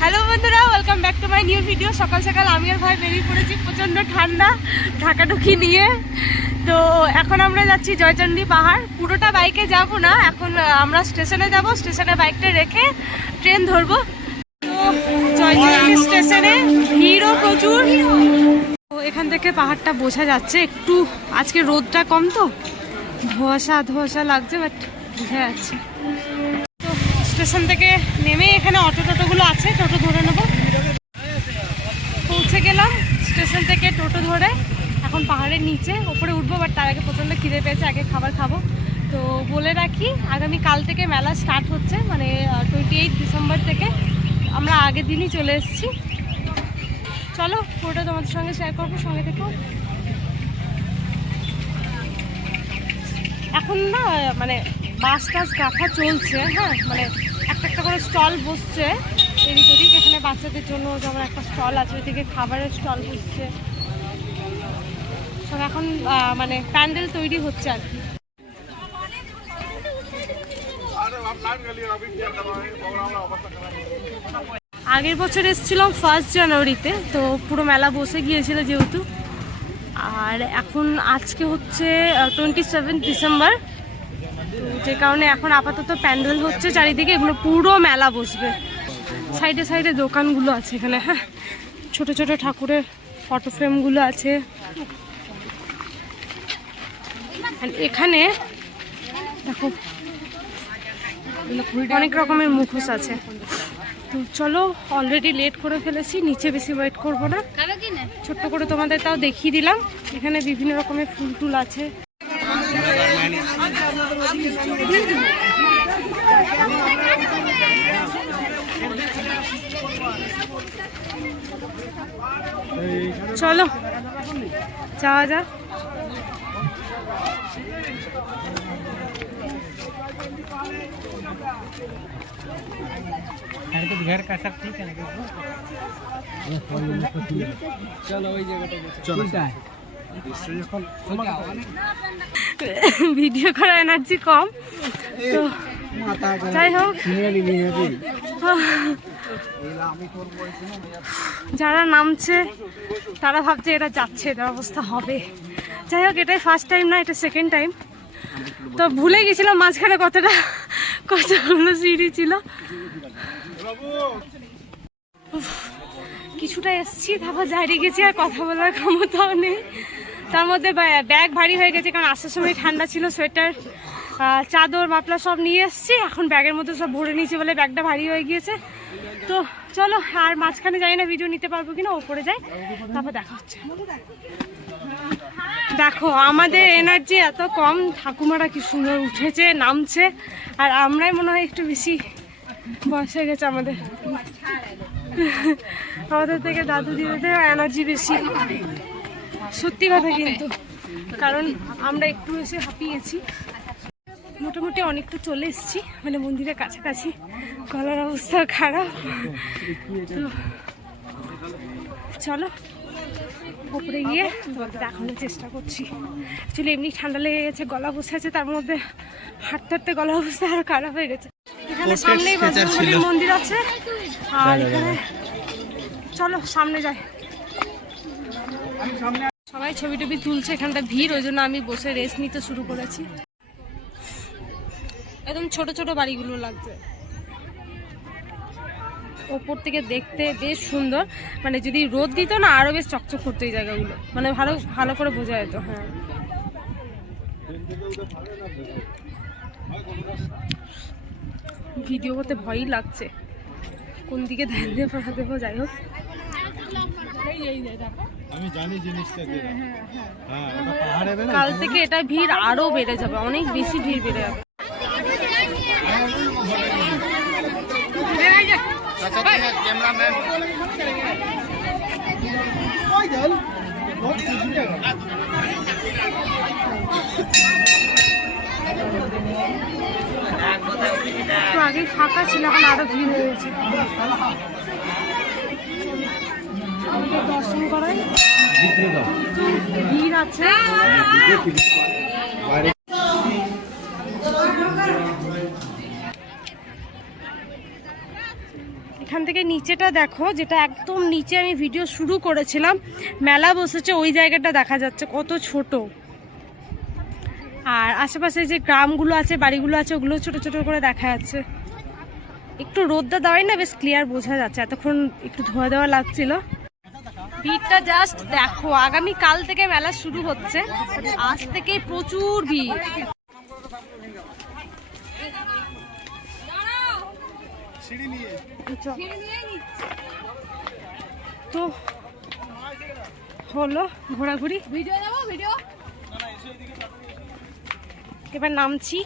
Hello বন্ধুরা welcome back to my new video সকাল সকাল আমি আর ভাই বেরিয়ে পড়েছি প্রচণ্ড ঠান্ডা, ঢাকাঢুকি নিয়ে। তো এখন আমরা যাচ্ছি জয়চণ্ডী পাহাড়। পুরোটা বাইকে যাব না, এখন আমরা স্টেশনে যাব স্টেশনে বাইকটা রেখে ট্রেন ধরবো। তো স্টেশনে ভিড়ও প্রচুর। তো এখান থেকে পাহাড়টা বোঝা যাচ্ছে, একটু আজকে রোদটা কম তো। ধোয়াশা ধোয়াশা লাগছে বাট বোঝা যাচ্ছে। স্টেশন থেকে নেমে এখানে অটো টোটোগুলো আছে, টোটো ধরে নেব। পৌঁছে গেলাম স্টেশন থেকে টোটো ধরে। এখন পাহাড়ের নিচে, ওপরে উঠবো বাট তার আগে প্রচণ্ড খিদে পেয়েছে, আগে খাবার খাব। তো বলে রাখি, আগামী কাল থেকে মেলা স্টার্ট হচ্ছে মানে টোয়েন্টি এইট ডিসেম্বর থেকে। আমরা আগের দিনই চলে এসেছি। চলো পুরোটা তোমাদের সঙ্গে শেয়ার করব, সঙ্গে থেকো। এখন না মানে বাস টাস গাথা চলছে হ্যাঁ মানে একটা একটা করে স্টল বসছে। এদিক ওদিক এখানে বাচ্চাদের জন্য যেমন একটা স্টল আছে, ওইদিকে খাবারের স্টল বসছে। সব এখন মানে প্যান্ডেল তৈরি হচ্ছে আর কি। আগের বছর এসেছিলাম ফার্স্ট জানুয়ারিতে তো পুরো মেলা বসে গিয়েছিল যেহেতু। আর এখন আজকে হচ্ছে টোয়েন্টি সেভেন ডিসেম্বর যে কারণে এখন আপাতত প্যান্ডেল হচ্ছে চারিদিকে, এগুলো পুরো মেলা বসবে। সাইডে সাইডে দোকানগুলো আছে এখানে হ্যাঁ। ছোট ছোট ঠাকুরের ফটো ফ্রেমগুলো আছে। এখানে, দেখো, অনেক রকমের মুখোশ আছে। তো চলো অলরেডি লেট করে ফেলেছি, নিচে বেশি ওয়েট করব না। ছোট্ট করে তোমাদের তাও দেখিয়ে দিলাম। এখানে বিভিন্ন রকমের ফুল টুল আছে। চলো, যাওয়া যাক। घर का सब ठीक है चलो वही जगह पे चलो ভিডিও করার এনার্জি কম তো যাই হোক যারা নামছে তারা ভাবছে এটা যাচ্ছে এটার অবস্থা হবে যাই হোক এটাই ফার্স্ট টাইম না এটা সেকেন্ড টাইম তো ভুলে গেছিলাম মাঝখানে কতটা কতগুলো সিঁড়ি ছিল। কিছুটা এসছি তারপর দাঁড়িয়ে গেছি আর কথা বলার ক্ষমতাও নেই। তার মধ্যে ব্যা- ব্যাগ ভারী হয়ে গেছে কারণ আসার সময় ঠান্ডা ছিল সোয়েটার চাদর মাপলা সব নিয়ে এসছি। এখন ব্যাগের মধ্যে সব ভরে নিয়েছি বলে ব্যাগটা ভারী হয়ে গিয়েছে। তো চলো আর মাঝখানে যাই না ভিডিও নিতে পারব কিনা ওপরে যাই তারপর দেখা হচ্ছে। দেখো, আমাদের এনার্জি এত কম। ঠাকুমারা কি সুন্দর উঠেছে, নামছে। আর আমরাই মনে হয় একটু বেশি বয়স হয়ে গেছে আমাদের। আমাদের থেকে দাদু দিদিদের এনার্জি বেশি। সত্যি কথা কিন্তু, কারণ আমরা একটু এসে হাঁপিয়েছি। মোটামুটি অনেকটা চলে এসেছি মানে মন্দিরের কাছাকাছি। গলার অবস্থা খারাপ। চলো উপরে গিয়ে তোমাকে দেখানোর চেষ্টা করছি। অ্যাকচুয়ালি এমনি ঠান্ডা লেগে গেছে গলা বসে আছে তার মধ্যে হাঁটতে হাঁটতে গলা অবস্থা আরও খারাপ হয়ে গেছে। এখানে সামনেই বজরঙ্গলির মন্দির আছে। আর এখানে চলো সামনে যাই। সবাই ছবি টবি তুলছে এখানটা ভিড় ওই জন্য আমি বসে রেস্ট নিতে শুরু করেছি। একদম ছোট ছোট বাড়িগুলো লাগছে। ওপর থেকে দেখতে বেশ সুন্দর। মানে যদি রোদ দিত না আরও বেশ চকচক করতো এই জায়গাগুলো। মানে ভালো ভালো করে বোঝা যেত হ্যাঁ। ভিডিও করতে ভয়ই লাগছে। কোন দিকে ধ্যান দিয়ে পড়া দেবো যাই হোক। হ্যাঁ পাহাড়ে বেরো কাল থেকে এটা ভিড় আরও বেড়ে যাবে অনেক বেশি ভিড় বেড়ে যাবে। একটু আগে ফাঁকা ছিল এখন আরও ভিড় হয়ে গেছে দর্শন করাই। ভিড় আছে এখান থেকে নিচেটা দেখো, যেটা একদম নিচে আমি ভিডিও শুরু করেছিলাম। মেলা বসেছে, ওই জায়গাটা দেখা যাচ্ছে, কত ছোট। আর আশেপাশে যে গ্রামগুলো আছে, বাড়িগুলো আছে, ওগুলো ছোট ছোট করে দেখা যাচ্ছে। একটু রোদটা দেওয়াই না, বেশ ক্লিয়ার বোঝা যাচ্ছে। এতক্ষণ একটু ধোয়া দেওয়া লাগছিল। ভিড়টা জাস্ট দেখো আগামী কাল থেকে মেলা শুরু হচ্ছে। আজ থেকে প্রচুর ভিড়। তো হলো ঘোরাঘুরি? ভিডিও? এবার নামছি।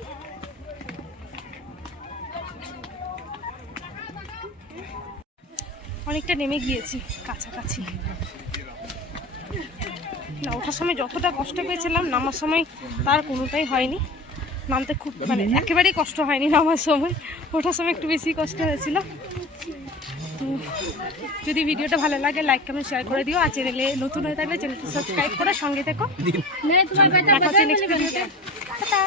অনেকটা নেমে গিয়েছি কাছাকাছি। না ওঠার সময় যতটা কষ্ট পেয়েছিলাম নামার সময় তার কোনোটাই হয়নি। নামতে খুব মানে একেবারেই কষ্ট হয়নি নামার সময়। ওঠার সময় একটু বেশি কষ্ট হয়েছিল। তো যদি ভিডিওটা ভালো লাগে লাইক কমেন্ট শেয়ার করে দিও। আর চ্যানেলে নতুন হয়ে থাকলে চ্যানেলটি সাবস্ক্রাইব করে সঙ্গে থেকো। দেখা হচ্ছে নেক্সট ভিডিওতে টাটা।